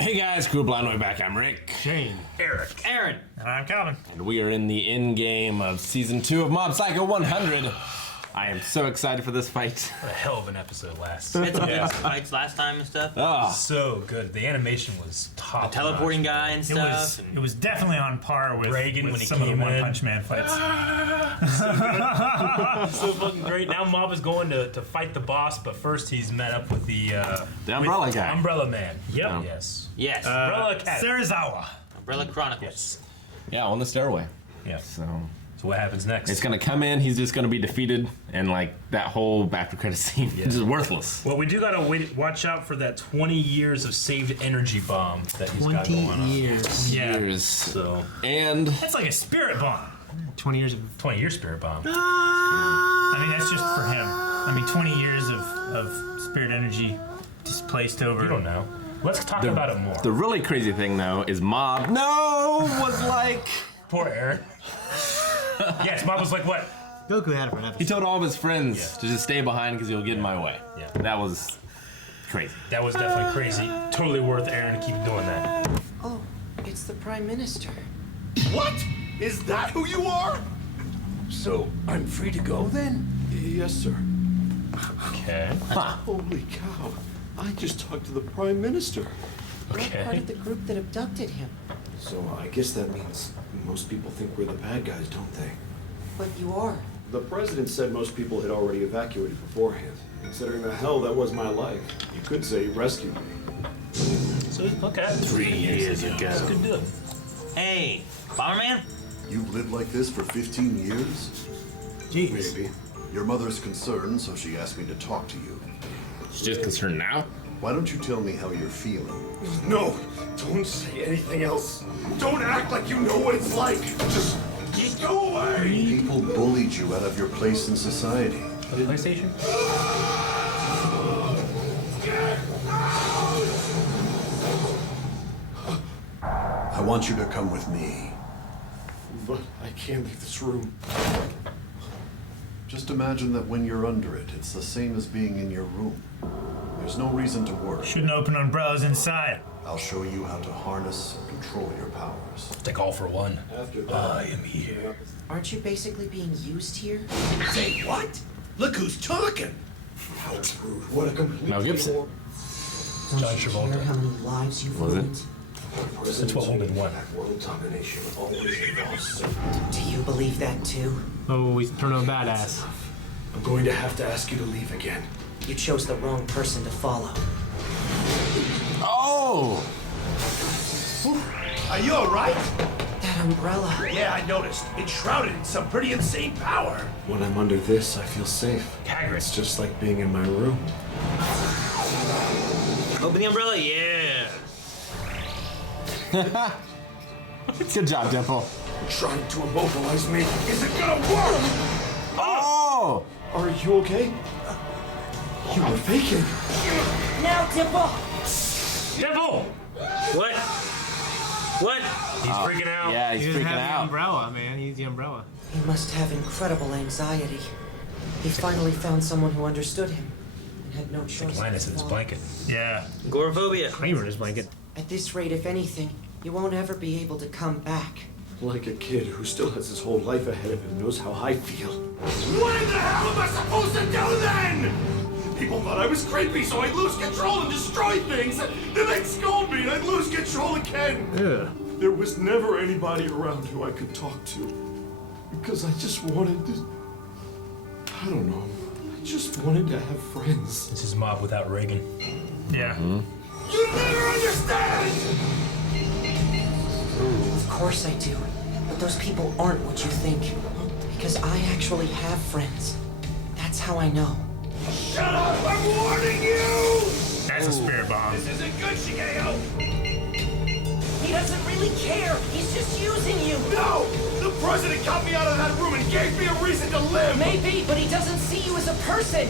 Hey guys, Cool Blind Way back. I'm Rick. Shane. Eric. Aaron. And I'm Calvin. And we are in the end game of Season 2 of Mob Psycho 100. I am so excited for this fight. What a hell of an episode last. We had some good fights last time and stuff. Oh, So good. The animation was top. The teleporting guy and stuff. It was definitely on par with, Reagan with when he some of the came One in. Punch Man fights. So fucking great. Now Mob is going to fight the boss, but first he's met up with the Umbrella guy. Umbrella Man. Yep. Oh. Yes. Yes. Umbrella Academy. Serizawa. Umbrella Chronicles. Yes. yeah, on the stairway. Yeah. So So what happens next? it's gonna come in. He's just gonna be defeated, and like that whole after credit scene is just worthless. Well, we do gotta watch out for that 20 years of saved energy bomb that he's got going on. Yeah. Years. So And That's like a spirit bomb. 20 years of... 20-year spirit bomb. I mean, that's just for him. I mean, 20 years of spirit energy displaced over... You don't know. Let's talk about it more. the really crazy thing though is Mob was like Poor Aaron. Yes, Mob was like, what? Goku had it for an he episode. told all of his friends to just stay behind because he'll get in my way. Yeah. That was crazy. That was definitely crazy. Totally worth Aaron to keep doing that. Oh, it's the Prime Minister. What? Is that who you are? So, I'm free to go then? Yes, sir. Okay. Holy cow. I just talked to the Prime Minister. We're part Okay. of the group that abducted him. So, I guess that means most people think we're the bad guys, don't they? But you are. The President said most people had already evacuated beforehand. Considering the hell that was my life, you could say he rescued me. So, okay. 3 years ago. That's a good deal. Hey, Bomberman? You've lived like this for 15 years? Jeez. Maybe. Your mother's concerned, so she asked me to talk to you. She's just concerned now. Why don't you tell me how you're feeling? No! Don't say anything else! Don't act like you know what it's like! Just go away! People bullied you out of your place in society. PlayStation? I want you to come with me. But I can't leave this room. Just imagine that when you're under it, it's the same as being in your room. There's no reason to worry. Shouldn't open umbrellas inside. I'll show you how to harness and control your powers. Take all for one. After that, I am here. Aren't you basically being used here? Say what? Look who's talking! How rude. What a complete... Mel Gibson. Don't John you Travolta. care how many lives you've Was it? ruined? That's what woman won. World domination always involves... Do you believe that too? Oh, he's turned into a badass. I'm going to have to ask you to leave again. You chose the wrong person to follow. Oh! Are you alright? That umbrella. Yeah, I noticed. It's shrouded in some pretty insane power. When I'm under this, I feel safe. Hagrid. It's just like being in my room. Open the umbrella? Yeah. Good job, Dimple. Trying to immobilize me isn't gonna work! Oh! Are you okay? You were faking. Now, Dimple! Devil! What? What? He's freaking out. Yeah, he's He doesn't freaking have the out. umbrella, man. He's the umbrella. He must have incredible anxiety. He finally found someone who understood him and had no choice. Linus but in his to follow. blanket. Yeah. Agoraphobia. Kramer in his blanket. At this rate, if anything, you won't ever be able to come back. Like a kid who still has his whole life ahead of him knows how I feel. What in the hell am I supposed to do then? People thought I was creepy, so I'd lose control and destroy things. Then they'd scold me and I'd lose control again. Ugh. There was never anybody around who I could talk to. Because I just wanted to... I don't know. I just wanted to have friends. This is Mob without Reagan. Yeah. You never understand! Of course I do. But those people aren't what you think. Because I actually have friends. That's how I know. Shut up! I'm warning you! That's a spirit bomb. This isn't good, Shigeo! He doesn't really care. He's just using you. No! The president got me out of that room and gave me a reason to live! Maybe, but he doesn't see you as a person.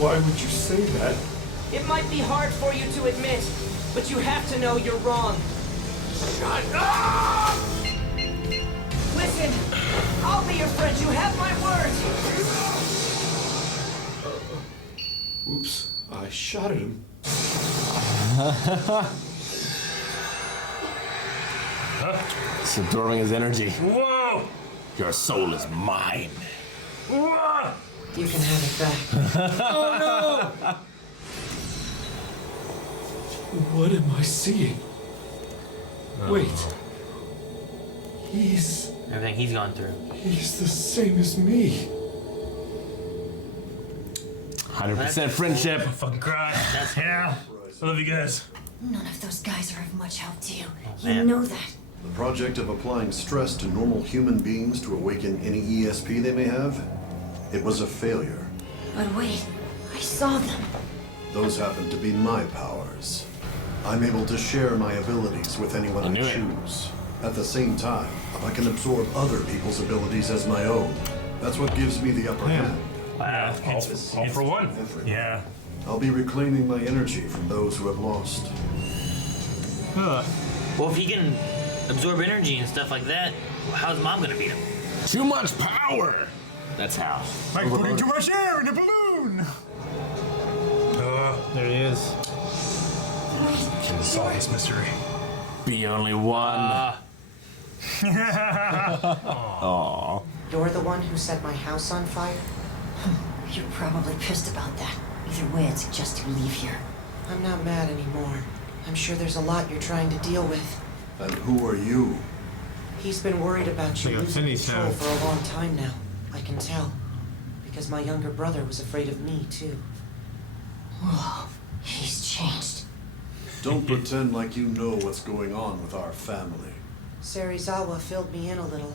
Why would you say that? It might be hard for you to admit, but you have to know you're wrong. Shut up! Listen, I'll be your friend. You have my word. Oops, I shot at him. It's absorbing his energy. Whoa! Your soul is mine. Whoa! You can have it back. What am I seeing? Wait. Everything he's gone through. He's the same as me. 100% friendship. Fucking cry. Yeah. I love you guys. None of those guys are of much help to you. You man. know that. The project of applying stress to normal human beings to awaken any ESP they may have, it was a failure. But wait, I saw them. Those happen to be my powers. I'm able to share my abilities with anyone I knew it. choose. At the same time, I can absorb other people's abilities as my own. That's what gives me the upper hand. Wow. All for one. Yeah. I'll be reclaiming my energy from those who have lost. Well, if he can absorb energy and stuff like that, how's Mom gonna beat him? Too much power. That's how. Like putting too much air in a balloon. There he is. Can solve this mystery. Be only one. Aww. You're the one who set my house on fire? You're probably pissed about that. Either way, I'd suggest you leave here. I'm not mad anymore. I'm sure there's a lot you're trying to deal with. And who are you? He's been worried about you Like a losing Finny control sound. for a long time now. I can tell. Because my younger brother was afraid of me, too. Whoa, he's changed. Don't pretend like you know what's going on with our family. Serizawa filled me in a little.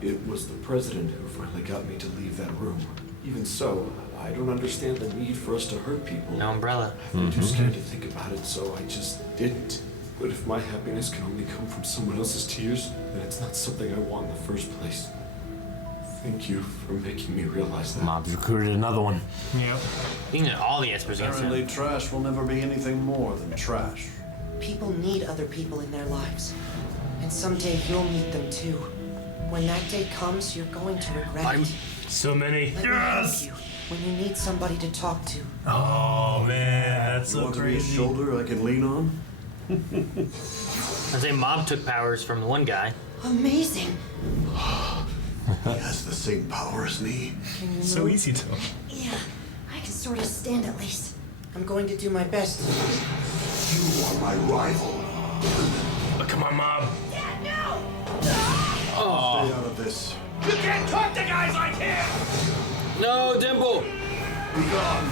It was the president who finally got me to leave that room. Even so, I don't understand the need for us to hurt people. No umbrella. I'm too scared to think about it, so I just didn't. But if my happiness can only come from someone else's tears, then it's not something I want in the first place. Thank you for making me realize that. Mob's recruited another one. Yep. You can get all the Espers against Apparently, him. trash will never be anything more than trash. People need other people in their lives. And someday you'll meet them too. When that day comes, you're going to regret it. So many. Let me help you when you need somebody to talk to. Oh man, that's You so want to be a crazy. shoulder I can lean on? I say Mom took powers from the one guy. Amazing. He has the same power as me. Can you So move? easy to. Yeah, I can sort of stand at least. I'm going to do my best. You are my rival. Oh, come on, Mom. Stay out of this. You can't talk to guys like him. No, Dimple. Be gone.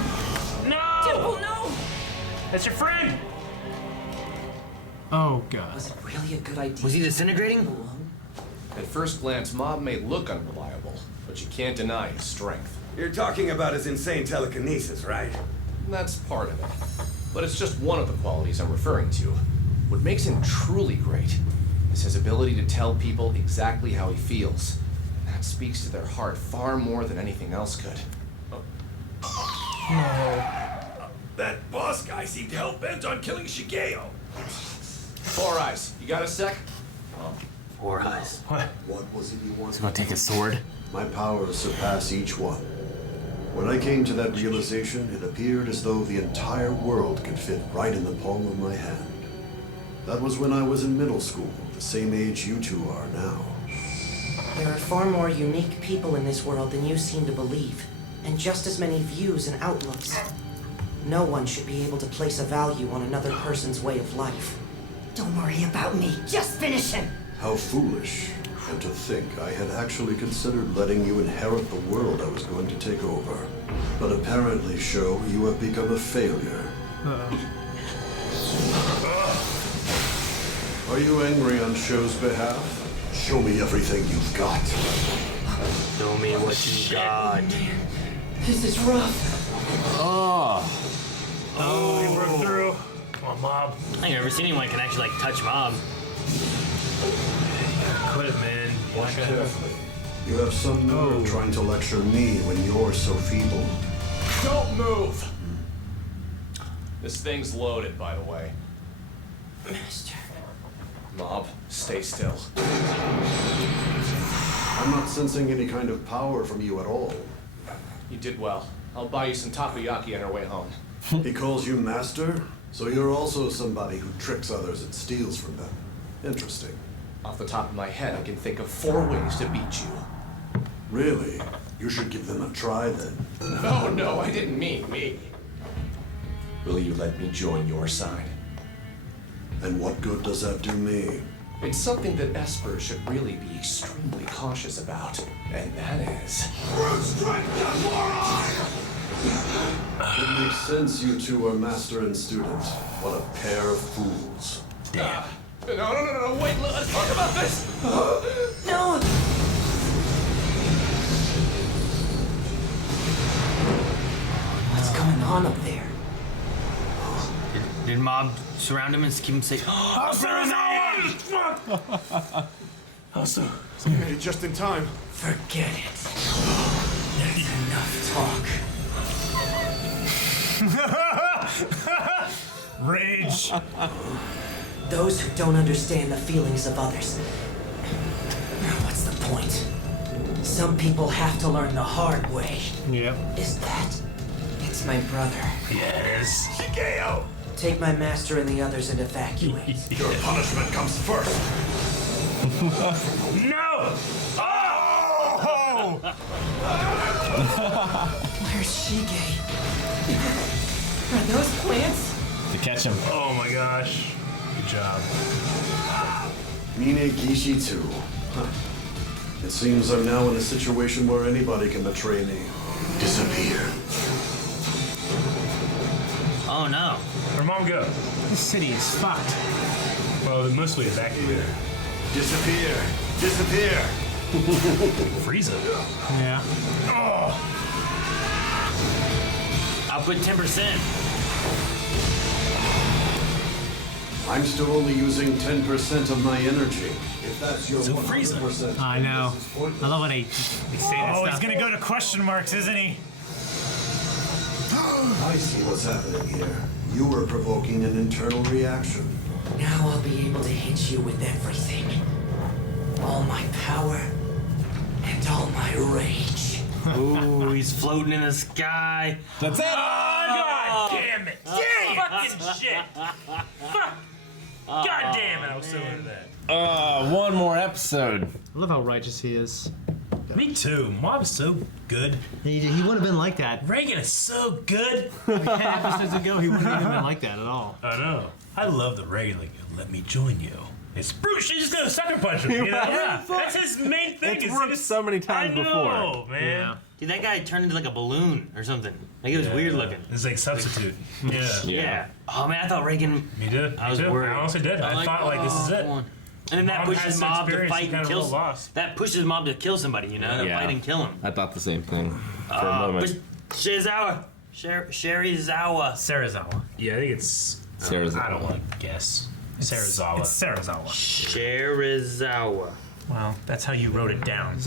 No. Oh no! That's your friend. Oh god. Was it really a good idea? Was he disintegrating? At first glance, Mob may look unreliable, but you can't deny his strength. You're talking about his insane telekinesis, right? That's part of it. But it's just one of the qualities I'm referring to. What makes him truly great is his ability to tell people exactly how he feels. And that speaks to their heart far more than anything else could. That boss guy seemed hell-bent on killing Shigeo. Four Eyes, you got a sec? Four Eyes. What was it you wanted? He's gonna take his sword. My powers surpass each one. When I came to that realization, it appeared as though the entire world could fit right in the palm of my hand. That was when I was in middle school, the same age you two are now. There are far more unique people in this world than you seem to believe, and just as many views and outlooks. No one should be able to place a value on another person's way of life. Don't worry about me. Just finish him. How foolish. And to think I had actually considered letting you inherit the world I was going to take over. But apparently, Sho, you have become a failure. Are you angry on Sho's behalf? Show me everything you've got. Show me what you got. This is rough. Oh, he broke through. Come on, Mob. I ain't never seen anyone can actually like touch Mob. Quit it, man. Watch carefully. You have some nerve trying to lecture me when you're so feeble. Don't move! This thing's loaded, by the way. Master. Mob, stay still. I'm not sensing any kind of power from you at all. You did well. I'll buy you some takoyaki on our way home. He calls you master? So you're also somebody who tricks others and steals from them. Interesting. Off the top of my head, I can think of 4 ways to beat you. Really? You should give them a try then. No, I didn't mean me. Will you let me join your side? And what good does that do me? It's something that Esper should really be extremely cautious about, and that is... It makes sense you two are master and student. What a pair of fools. Damn. No, wait, let's talk about this! No! What's going on up there? Did Mob surround him and keep him safe? Also, we made it just in time. Forget it. There's enough talk. Rage. Those who don't understand the feelings of others. What's the point? Some people have to learn the hard way. Yep. Is that? It's my brother. Yes. Shigeo! Take my master and the others and evacuate. Your punishment comes first. No! Oh! Where's Shige? Are those plants? To catch him. Oh my gosh. Good job. Mine Gishitu. Huh. It seems I'm now in a situation where anybody can betray me. Disappear. Oh no. Where'd Mom go? This city is fucked. Well, mostly evacuated. Disappear. Disappear. Frieza. Yeah. Oh! I'll put 10%. I'm still only using 10% of my energy. If that's your So 100%, I know. this is pointless. I love when they say that Oh, stuff. he's gonna go to question marks, isn't he? I see what's happening here. You were provoking an internal reaction. Now I'll be able to hit you with everything. All my power and all my rage. Ooh, he's floating in the sky. That's it! God damn it! Fucking shit! Fuck! God damn it! I was so into that. One more episode. I love how righteous he is. Me too. Mob's so good. He wouldn't have been like that. Reagan is so good. Like 10 episodes ago, he wouldn't have even been like that at all. I know. I love the Reagan. Like, let me join you. It's Bruce. She's just gonna sucker punch him. You know? Yeah. That's his main thing. It's worked so many times I know, before. man. Yeah. Dude, that guy turned into like a balloon or something. Like it was weird looking. It's like substitute. Yeah. Yeah. Oh man, I thought Reagan. Me did. I was Me too. worried. I honestly did. I thought like this is it. come on. And then that Mom pushes has some Mob to experience, fight he kind and of real kill. lost. That pushes Mob to kill somebody. You know, to Yeah. fight and kill him. I thought the same thing for a moment. But Shirizawa. Shirizawa. Sarazawa. Yeah, I think it's. Sarazawa. I don't want to guess. Sarazawa. It's Sarazawa. Shirizawa. Well, that's how you wrote it down.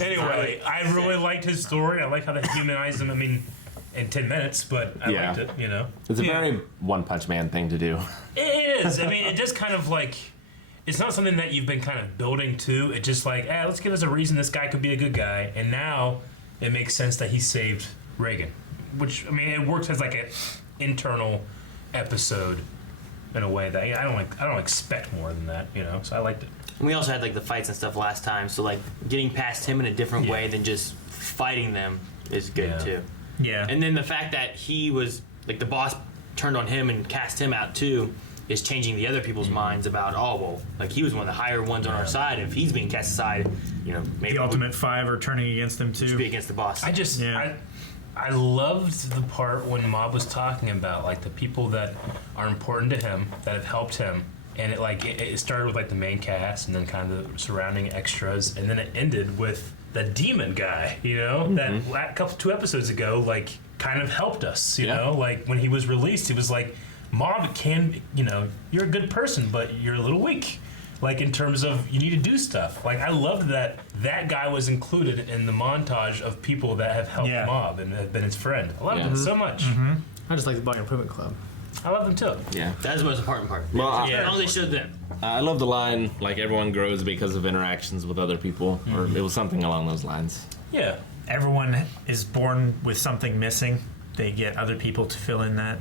Anyway, I really liked his story. I like how they humanized him. I mean, in 10 minutes, but I Yeah. liked it. You know. It's a very One Punch Man thing to do. It is. I mean, it just kind of like. It's not something that you've been kind of building to. It's just like, let's give us a reason this guy could be a good guy. And now it makes sense that he saved Reagan. Which, I mean, it works as like an internal episode in a way that I don't expect more than that, you know? So I liked it. And we also had like the fights and stuff last time, so like getting past him in a different way than just fighting them is good too. Yeah. And then the fact that he was like the boss turned on him and cast him out too is changing the other people's minds about like he was one of the higher ones on our side. If he's being cast aside, you know, maybe The Ultimate Five are turning against him should too. be against the boss. I loved the part when Mob was talking about like the people that are important to him, that have helped him. And it started with like the main cast and then kind of the surrounding extras, and then it ended with the demon guy, you know, that two episodes ago, like kind of helped us, you know, like when he was released, he was like, Mob you know, you're a good person, but you're a little weak. Like in terms of you need to do stuff. Like I loved that guy was included in the montage of people that have helped Mob and have been his friend. I loved it so much. I just like the Body Improvement Club. I love them too. Yeah. That's the most important part. Well, How they showed them. I love the line, like, everyone grows because of interactions with other people, or it was something along those lines. Yeah. Everyone is born with something missing. They get other people to fill in that.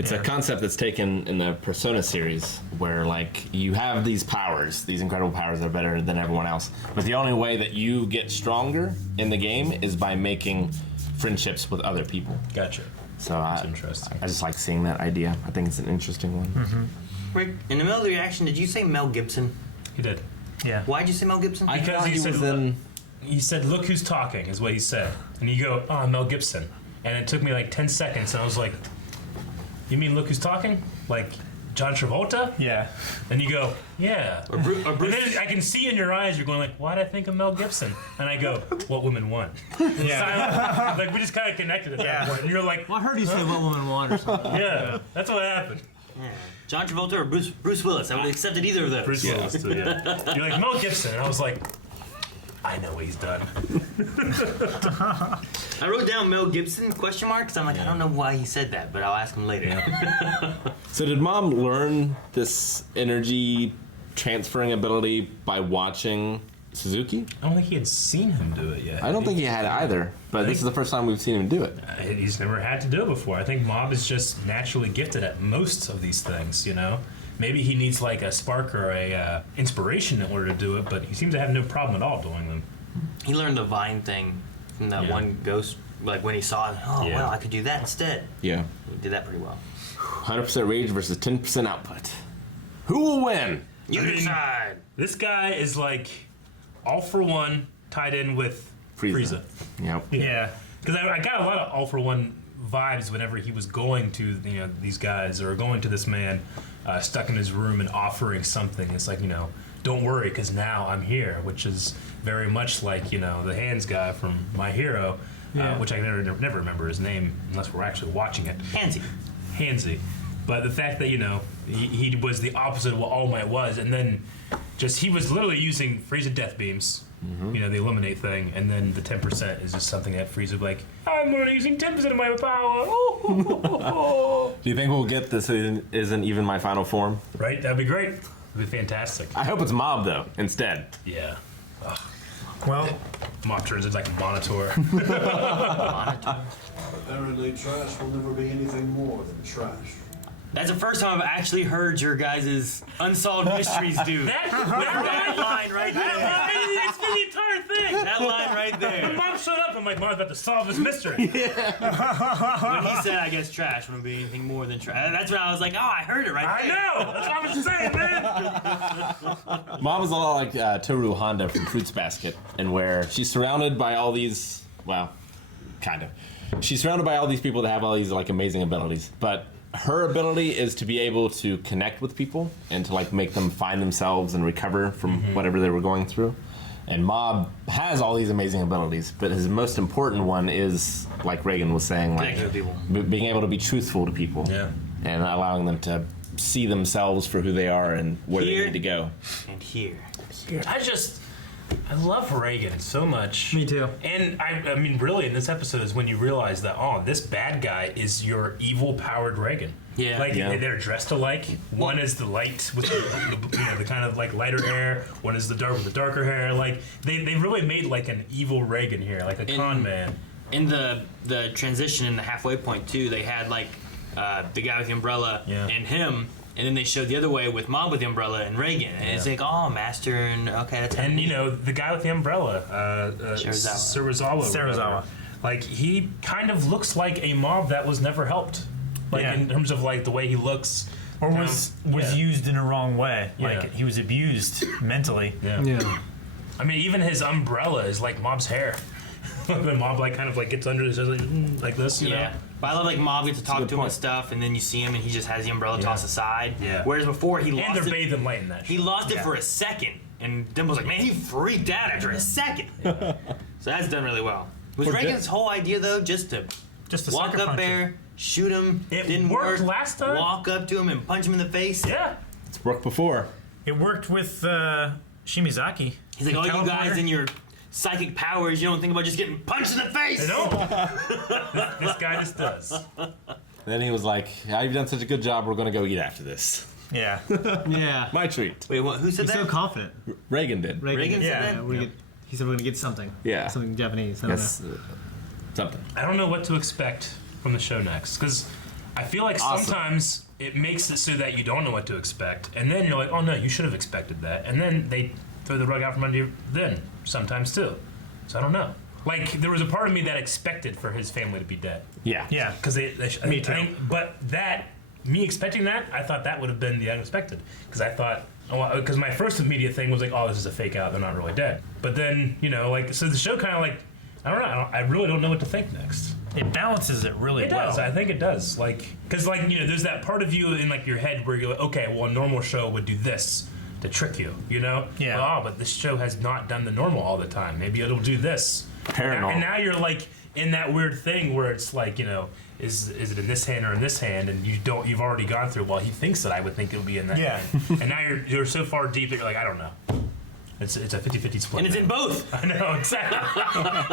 It's a concept that's taken in the Persona series, where like you have these powers, these incredible powers that are better than everyone else. But the only way that you get stronger in the game is by making friendships with other people. Gotcha. So That's interesting. I just like seeing that idea. I think it's an interesting one. Mm-hmm. Rick, in the middle of the reaction, did you say Mel Gibson? He did. Yeah. Why'd you say Mel Gibson? Because he said, "Look who's talking," is what he said, and you go, "Oh, Mel Gibson," and it took me like 10 seconds, and I was like, "You mean look who's talking? Like John Travolta?" Yeah. And you go, "Yeah." Or Bruce. And then I can see in your eyes, you're going like, "Why'd I think of Mel Gibson?" And I go, "What women want?" Yeah. Like we just kind of connected at that point, and you're like, Well, I heard you say what woman want or something. "Yeah, that's what happened." Yeah. John Travolta or Bruce Willis? I would have accepted either of those. Bruce Willis, too, yeah. You're like Mel Gibson, and I was like, I know what he's done. I wrote down Mel Gibson question mark because I'm like, I don't know why he said that, but I'll ask him later. So did Mom learn this energy transferring ability by watching Suzuki? I don't think he had seen him do it yet. I don't think he had either, but this is the first time we've seen him do it. He's never had to do it before. I think Mob is just naturally gifted at most of these things, you know? Maybe he needs like a spark or a inspiration in order to do it, but he seems to have no problem at all doing them. He learned the vine thing from that one ghost, like when he saw it, well, I could do that instead. Yeah. He did that pretty well. 100% rage versus 10% output. Who will win? You decide. This guy is like all for one tied in with Frieza. Yep. Yeah. Because I got a lot of all for one vibes whenever he was going to these guys or going to this man stuck in his room and offering something. It's like, don't worry because now I'm here, which is very much like, the hands guy from My Hero, which I never remember his name unless we're actually watching it. Hansy. But the fact that, he was the opposite of what All Might was, and then he was literally using Frieza death beams, the eliminate thing, and then the 10% is just something that Frieza would be like, I'm only using 10% of my power. Do you think we'll get this isn't even my final form? Right? That'd be great. That'd be fantastic. I hope it's Mob, though, instead. Yeah. Ugh. Well, Mob turns into like a monitor. Apparently, trash will never be anything more than trash. That's the first time I've actually heard your guys' unsolved mysteries, dude. That line right there. It's the entire thing. That line right there. When Mom showed up, I'm like, Mom's about to solve this mystery. When he said, I guess trash wouldn't be anything more than trash. That's when I was like, oh, I heard it right there. I know. That's what I was saying, man. Mom is a lot like Toru Honda from Fruits Basket, and where she's surrounded by all these, kind of. She's surrounded by all these people that have all these like amazing abilities, but her ability is to be able to connect with people and to like make them find themselves and recover from whatever they were going through. And Mob has all these amazing abilities, but his most important one is, like Reagan was saying, like being able to be truthful to people, and allowing them to see themselves for who they are and where they need to go. And here. I love Reagan so much. Me too. And I mean, really, in this episode is when you realize that, this bad guy is your evil-powered Reagan. Yeah. They're dressed alike. One is the light with the kind of like lighter hair. One is the dark with the darker hair. Like they really made like an evil Reagan here, like a con man. In the transition in the halfway point too, they had like the guy with the umbrella and him. And then they showed the other way with Mom with the umbrella and Reagan. And it's like, Master, and okay, that's And, the guy with the umbrella, Serizawa. Like, he kind of looks like a Mob that was never helped. Like, in terms of, like, the way he looks. Or was used in a wrong way. Like, he was abused mentally. Yeah. I mean, even his umbrella is like Mob's hair. When Mob, like, kind of, like, gets under his, like this, you know? But I love, like, Mob gets to talk to him and stuff, and then you see him, and he just has the umbrella tossed aside. Yeah. Whereas before, he lost it. And they're bathed in light in that He lost it for a second, and Dimble's like, man, he freaked out after a second. So that's done really well. Was Reagan's whole idea, though, just to walk up there, shoot him, didn't work last time? Walk up to him and punch him in the face? Yeah. It's worked before. It worked with Shimizaki. He's like, you guys and your psychic powers, you don't think about just getting punched in the face. I know. This guy just does. Then he was like, you've done such a good job, we're going to go eat after this. Yeah. My treat. Wait, who said He's that? so confident. Reagan did. Reagan said that? He said we're going to get something. Yeah. Something Japanese. I don't know. Something. I don't know what to expect from the show next, because I feel like sometimes it makes it so that you don't know what to expect, and then you're like, oh no, you should have expected that, and then they throw the rug out from under you. Then sometimes too. So I don't know. Like there was a part of me that expected for his family to be dead. Yeah. Yeah. Because me too. But me expecting that, I thought that would have been the unexpected. Because I thought, because my first immediate thing was like, oh, this is a fake out. They're not really dead. But then, so the show kind of like, I don't know. I really don't know what to think next. It balances it really well. It does. I think it does. Because there's that part of you in like your head where you're like, okay, well, a normal show would do this to trick you, Yeah. Well, but this show has not done the normal all the time. Maybe it'll do this. Paranormal. And now you're like in that weird thing where it's like, is it in this hand or in this hand? And you've already gone through, well, he thinks that I would think it would be in that hand. And now you're so far deep that you're like, I don't know. It's a 50-50 split. And it's in both. I know, exactly.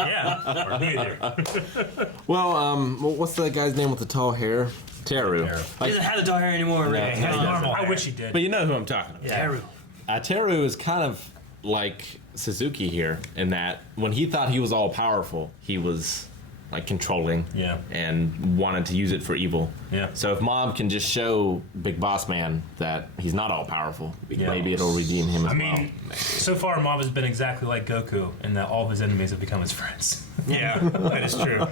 Yeah, or neither. Well, what's that guy's name with the tall hair? Teru. He doesn't have the tall hair anymore, right? He has normal hair. I wish he did. But you know who I'm talking about. Yeah. Teru. Teru is kind of like Suzuki here in that when he thought he was all powerful, he was like controlling and wanted to use it for evil. Yeah. So if Mob can just show Big Boss Man that he's not all powerful, maybe it'll redeem him as well. So far Mob has been exactly like Goku in that all of his enemies have become his friends. Yeah, that is true.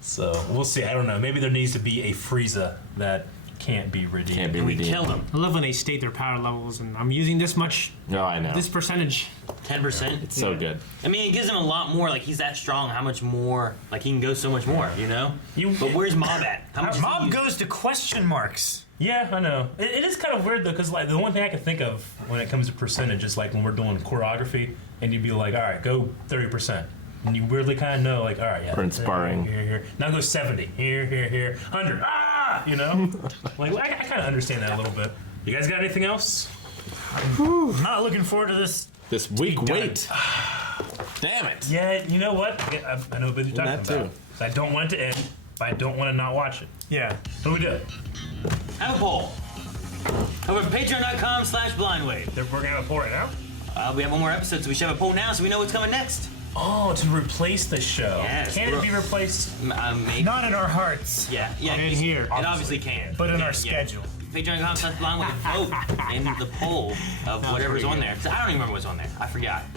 So we'll see. I don't know. Maybe there needs to be a Frieza that can't be redeemed. We kill him. I love when they state their power levels, and I'm using this much. Oh, I know. This percentage. 10%. It's so good. I mean, it gives him a lot more. Like he's that strong. How much more? Like he can go so much more. But where's Mob at? How much? Mob goes to question marks. Yeah, I know. It is kind of weird though, because like the one thing I can think of when it comes to percentage is like when we're doing choreography, and you'd be like, all right, go 30%. And you weirdly kind of know, like, all right, yeah. Or in sparring. Here. Now go 70. Here. 100. Like, I kind of understand that a little bit. You guys got anything else? I'm not looking forward to this. This week, wait. Damn it. Yeah, you know what? I know what you're talking about. Too. I don't want it to end, but I don't want to not watch it. Yeah. What do we do? Have a poll. Over at patreon.com/blindwave. We're going to have a poll right now? We have one more episode, so we should have a poll now so we know what's coming next. Oh, to replace the show. Yes. Can it be replaced? Maybe. Not in our hearts. Yeah. In here. It obviously can. But in our schedule. Patreon.com/blindwave. Vote in the poll of whatever's on there. 'Cause I don't even remember what's on there. I forgot.